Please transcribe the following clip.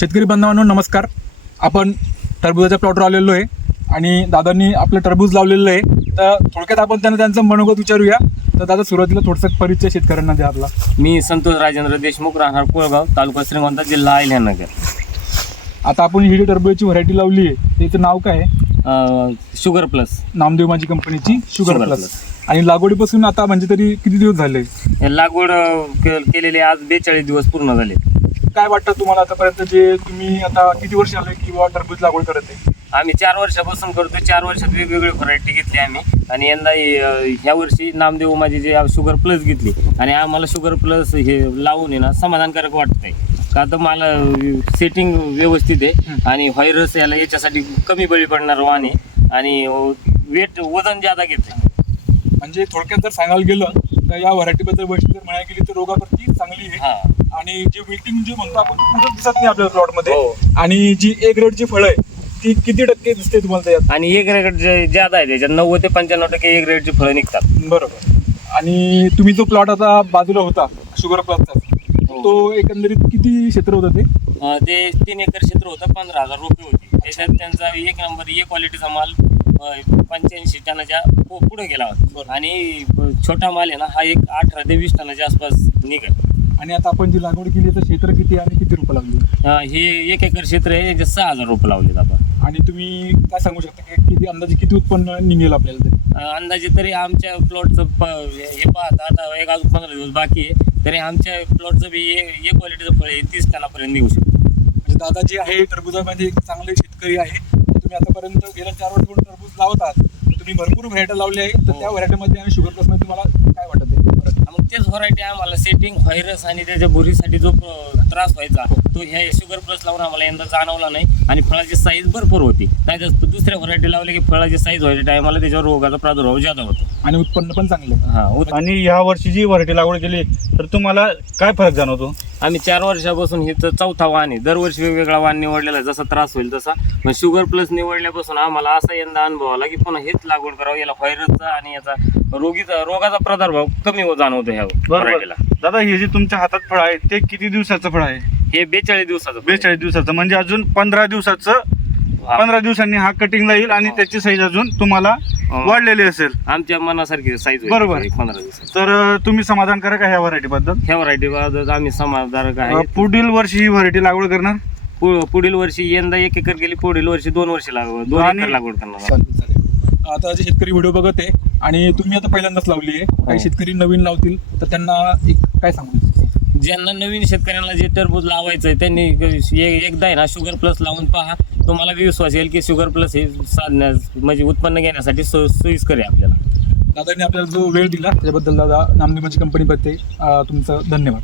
शेतकरी बांधवांनो नमस्कार. आपण टरबूजाच्या प्लॉटवर आलेलो आहे आणि दादांनी आपलं टरबूज लावलेलं आहे. तर थोडक्यात आपण त्यांचं मनोगत विचारूया. तर दादा सुरुवातीला थोडंसं परिचय शेतकऱ्यांना द्या आपला. मी संतोष राजेंद्र देशमुख, राहणार कोळगाव, तालुका श्रीगोंदा, जिल्हा अहिल्यानगर. आता आपण ही जी टरबूजाची व्हरायटी लावली आहे त्याचं नाव काय आहे? शुगर प्लस, नामदेव माझी कंपनीची शुगर प्लस. आणि लागवडीपासून आता म्हणजे तरी किती दिवस झाले? लागवड केलेली आज 42 दिवस पूर्ण झाले. काय वाटतं तुम्हाला आतापर्यंत जे तुम्ही आता किती वर्ष आले किंवा टरबूज लागवड करत आहे? आम्ही 4 वर्षापासून करतो. 4 वर्षात वेगवेगळी व्हरायटी घेतली आम्ही आणि यंदा ह्या वर्षी नामदेव माझी जे शुगर प्लस घेतली आणि आम्हाला शुगर प्लस हे लावून ना समाधानकारक वाटतंय. का तर मला सेटिंग व्यवस्थित आहे आणि व्हायरस याच्यासाठी कमी बळी पडणार वाण आहे आणि वजन ज्यादा घेते. म्हणजे थोडक्यात जर सांगायला गेलं तर या व्हरायटीबद्दल वैशिष्ट्य जर म्हणायला गेली तर रोगाप्रती चांगली आहे. आणि जे विल्टिंग जे म्हणतो आपण कुठं दिसत नाही आपल्या प्लॉटमध्ये. आणि जी ए ग्रेडची फळं आहे ती किती टक्के दिसते तुम्हाला त्यात? आणि ए ग्रेड ज्यादा आहे त्याच्यात 90 ते 95% ए ग्रेडची फळं निघतात. बरोबर. आणि तुम्ही जो प्लॉट आता बाजूला होता शुगर प्लसचा तो एकंदरीत किती क्षेत्र होतं ते? ते 3 एकर क्षेत्र होतं. 15,000 रोपे होती. त्याच्यात त्यांचा एक नंबर ए क्वालिटीचा माल 85 टनाच्या पुढे गेला होता आणि छोटा माल आहे ना हा एक 18 ते 20 टनाच्या आसपास निघेल. आणि आता आपण जी लागवड केली तर क्षेत्र किती आणि किती रोपं लागली? हे 1 एकर क्षेत्र आहे, याच्यात 6,000 रोपं लावलेत आपण. आणि तुम्ही काय सांगू शकता की किती अंदाजे किती उत्पन्न निघेल आपल्याला ते? अंदाजे तरी आमच्या प्लॉटचं हे पाहता आता एक अजून 15 दिवस बाकी आहे तरी आमच्या प्लॉटचं बी ए क्वालिटीचं फळ हे 30 टनापर्यंत निघू शकतो. म्हणजे दादा जे आहे टरबुजामध्ये एक चांगले शेतकरी आहे. तुम्ही आतापर्यंत गेल्या 4 वर्ष टरबूज लावत आहात. तुम्ही भरपूर व्हरायटी लावली आहे. तर त्या व्हरायटीमध्ये आणि शुगर प्लसमध्ये तुम्हाला काय वाटत आहे? मग तेच व्हरायटी आम्हाला सेटिंग व्हायरस आणि त्याच्या बुरीसाठी जो त्रास व्हायचा तो ह्या शुगर प्लस लावून आम्हाला यंदा जाणवला नाही आणि फळाची साईज भरपूर होती. नाही तर दुसऱ्या व्हरायटी लावले की फळाची साईज व्हायच्या टायमाला त्याच्यावर रोगाचा प्रादुर्भाव जादा होतो आणि उत्पन्न पण चांगलं. आणि ह्या वर्षी जी व्हरायटी लागवड केली तर तुम्हाला काय फरक जाणवतो? आम्ही 4 वर्षापासून हे तर 4था वाण आहे. दरवर्षी वेगवेगळा वाण निवडलेला आहे. जसा त्रास होईल तसा. पण शुगर प्लस निवडल्यापासून आम्हाला असा यंदा अनुभव आला की पुन्हा हेच लागवड करावं. याला व्हायरसचा आणि याचा रोगाचा प्रादुर्भाव कमी जाणवतो ह्या व्हरायटीला. दादा हे जे तुमच्या हातात फळ आहे ते किती दिवसाचं फळ आहे? हे 42 दिवसाचं. 42 दिवसाचं म्हणजे अजून 15 दिवसाचं. 15 दिवसांनी हा कटिंगला येईल आणि त्याची साईज अजून तुम्हाला वाढलेली असेल. आमच्या मनासारखी साईज बरोबर. 15 दिवसात. तर तुम्ही समाधानकारक आहे ह्या व्हरायटी बद्दल? ह्या व्हरायटी बद्दल आम्ही समाधानकारक आहे. पुढील वर्षी ही व्हरायटी लागवड करणार? पुढील वर्षी यंदा 1 एकर गेली, पुढील वर्षी 2 वर्ष लागवड 2 एकर लागवड करणार. चालेल. आता जे शेतकरी व्हिडिओ बघत आहे आणि तुम्ही आता पहिल्यांदाच लावली आहे, काही शेतकरी नवीन लावतील तर त्यांना एक काय सांगू? ज्यांना नवीन शेतकऱ्यांना जे टरबूज लावायचं आहे त्यांनी एकदा आहे ना शुगर प्लस लावून पहा. तुम्हाला विश्वास येईल की शुगर प्लस हे साधण्यास म्हणजे उत्पन्न घेण्यासाठी सोयीस्कर आहे आपल्याला. दादांनी आपल्याला जो वेळ दिला त्याच्याबद्दल दादा नामदेव माझी कंपनीबद्दल तुमचं धन्यवाद.